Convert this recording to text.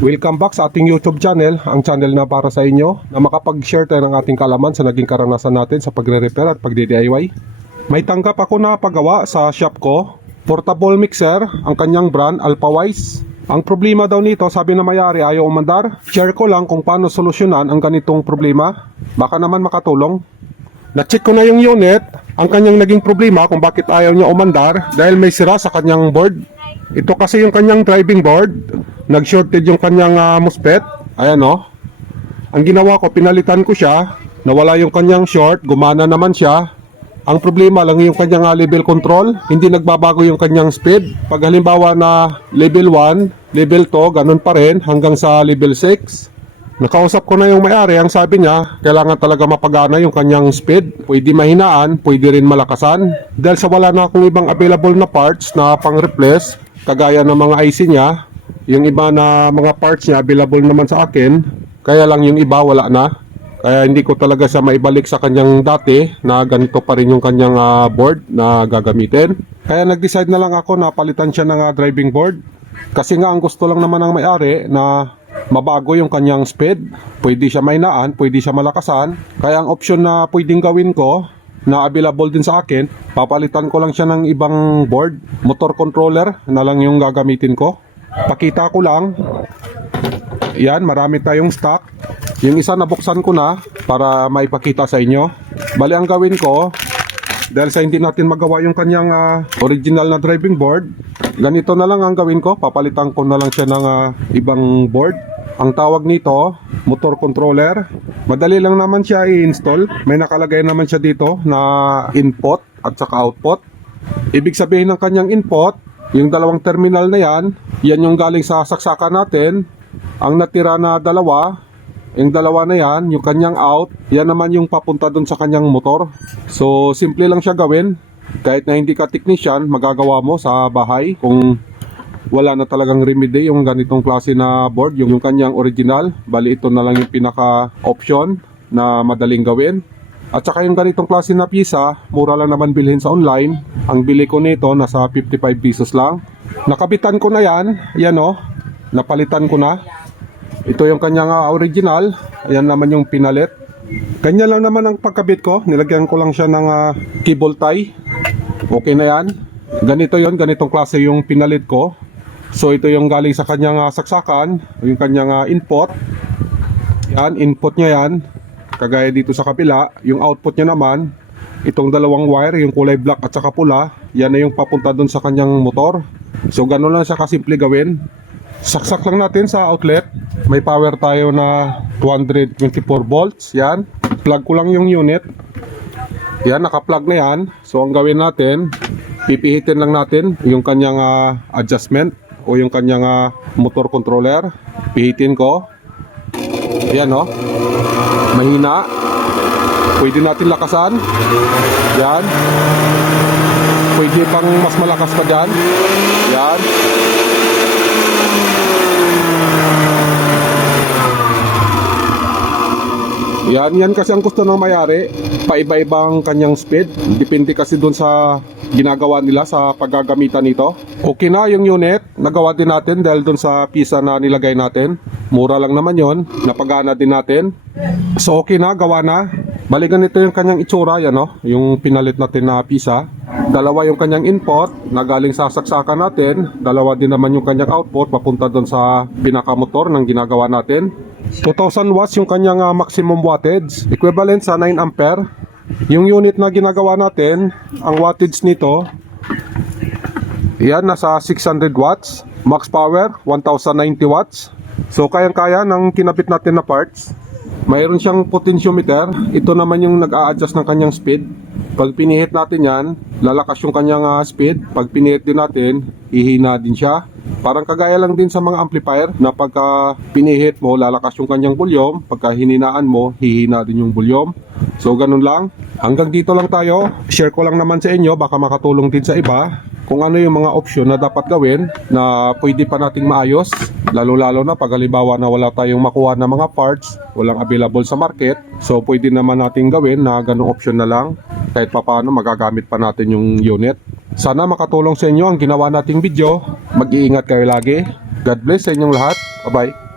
Welcome back sa ating YouTube channel, ang channel na para sa inyo na makapag-share tayo ng ating kaalaman sa naging karanasan natin sa pagre-repair at pagdi-DIY. May tanggap ako na paggawa sa shop ko, portable mixer, ang kanyang brand Alphawise. Ang problema daw nito, sabi na may-ari ayaw umandar. Share ko lang kung paano solusyonan ang ganitong problema, baka naman makatulong. Na-check ko na yung unit, ang kanyang naging problema kung bakit ayaw niya umandar dahil may sira sa kanyang board. Ito kasi yung kanyang driving board, nag-shorted yung kanyang MOSFET. Ayan o. Ang ginawa ko, pinalitan ko siya, nawala yung kanyang short, gumana naman siya. Ang problema lang yung kanyang level control, hindi nagbabago yung kanyang speed. Pag halimbawa na level 1, level 2, ganun pa rin hanggang sa level 6. Nakausap ko na yung may-ari, ang sabi niya, kailangan talaga mapagana yung kanyang speed. Pwede mahinaan, pwede rin malakasan. Dahil sa wala na akong ibang available na parts na pang-replace, kagaya ng mga IC niya, yung iba na mga parts niya available naman sa akin, kaya lang yung iba wala na. Kaya hindi ko talaga siya maibalik sa kanyang dati na ganito pa rin yung kanyang board na gagamitin. Kaya nag-decide na lang ako na palitan siya ng driving board. Kasi nga ang gusto lang naman ng may-ari na mabago yung kanyang speed. Pwede siya mainaan, pwede siya malakasan. Kaya ang option na pwedeng gawin ko na available din sa akin, papalitan ko lang siya ng ibang board, motor controller na lang yung gagamitin ko. Pakita ko lang. Yan, marami tayong stock. Yung isa nabuksan ko na para maipakita sa inyo. Bali ang gawin ko, dahil sa hindi natin magawa yung kanyang original na driving board, ganito na lang ang gawin ko, papalitan ko na lang siya ng ibang board. Ang tawag nito, motor controller. Madali lang naman siya i-install. May nakalagay naman siya dito na input at saka output. Ibig sabihin ng kanyang input, yung dalawang terminal na yan, yan yung galing sa saksakan natin. Ang natira na dalawa, yung dalawa na yan, yung kanyang out, yan naman yung papunta dun sa kanyang motor. So, simple lang siya gawin. Kahit na hindi ka technician, magagawa mo sa bahay kung wala na talagang remedy yung ganitong klase na board, yung kanyang original. Bali ito na lang yung pinaka option na madaling gawin. At saka yung ganitong klase na pisa, mura lang naman bilhin sa online. Ang bili ko nito nasa 55 pesos lang. Nakabitan ko na yan, yan o, napalitan ko na. Ito yung kanyang original, ayan naman yung pinalit. Kanya lang naman ang pagkabit ko, nilagyan ko lang siya ng cable tie. Okay na yan. Ganito yon, ganitong klase yung pinalit ko. So ito yung galing sa kanyang saksakan, yung kanyang input. Yan, input niya yan. Kagaya dito sa kabila, yung output niya naman, itong dalawang wire, yung kulay black at saka pula, yan na yung papunta dun sa kanyang motor. So gano'n lang siya kasimple gawin. Saksak lang natin sa outlet. May power tayo na 224 volts. Yan, plug ko lang yung unit. Yan, naka-plug na yan. So ang gawin natin, pipihitin lang natin yung kanyang adjustment o yung kanyang motor controller. Pihitin ko. Ayan o, mahina. Pwede natin lakasan. Yan. Pwede pang mas malakas pa dyan. Yan. Yan kasi ang gusto ng may-ari, paiba-ibang kanyang speed. Depende kasi dun sa ginagawa nila sa paggagamitan nito. Okay na yung unit, nagawa din natin dahil dun sa pisa na nilagay natin. Mura lang naman yon, napagana din natin. So okay na, gawa na. Bali ganito yung kanyang itsura, yan o, yung pinalit natin na pisa. Dalawa yung kanyang input na galing sa saksakan natin. Dalawa din naman yung kanyang output papunta dun sa pinakamotor ng ginagawa natin. 2000 watts yung kanyang maximum wattage, equivalent sa 9 ampere. Yung unit na ginagawa natin, ang wattage nito, yan, nasa 600 watts. Max power, 1090 watts. So kayang-kaya ng kinabit natin na parts. Mayroon siyang potentiometer. Ito naman yung nag-a-adjust ng kanyang speed. Pag pinihit natin yan, lalakas yung kanyang speed. Pag pinihit din natin, ihina din siya. Parang kagaya lang din sa mga amplifier na pagka pinihit mo, lalakas yung kanyang volume. Pagka hininaan mo, hihina din yung volume. So ganun lang. Hanggang dito lang tayo. Share ko lang naman sa inyo, baka makatulong din sa iba kung ano yung mga option na dapat gawin na pwede pa nating maayos. Lalo-lalo na pag halimbawa na wala tayong makuha na mga parts, walang available sa market. So pwede naman nating gawin na ganung option na lang. Kahit papaano magagamit pa natin yung unit. Sana makatulong sa inyo ang ginawa nating video. Mag-iingat kayo lagi. God bless sa inyong lahat. Bye-bye.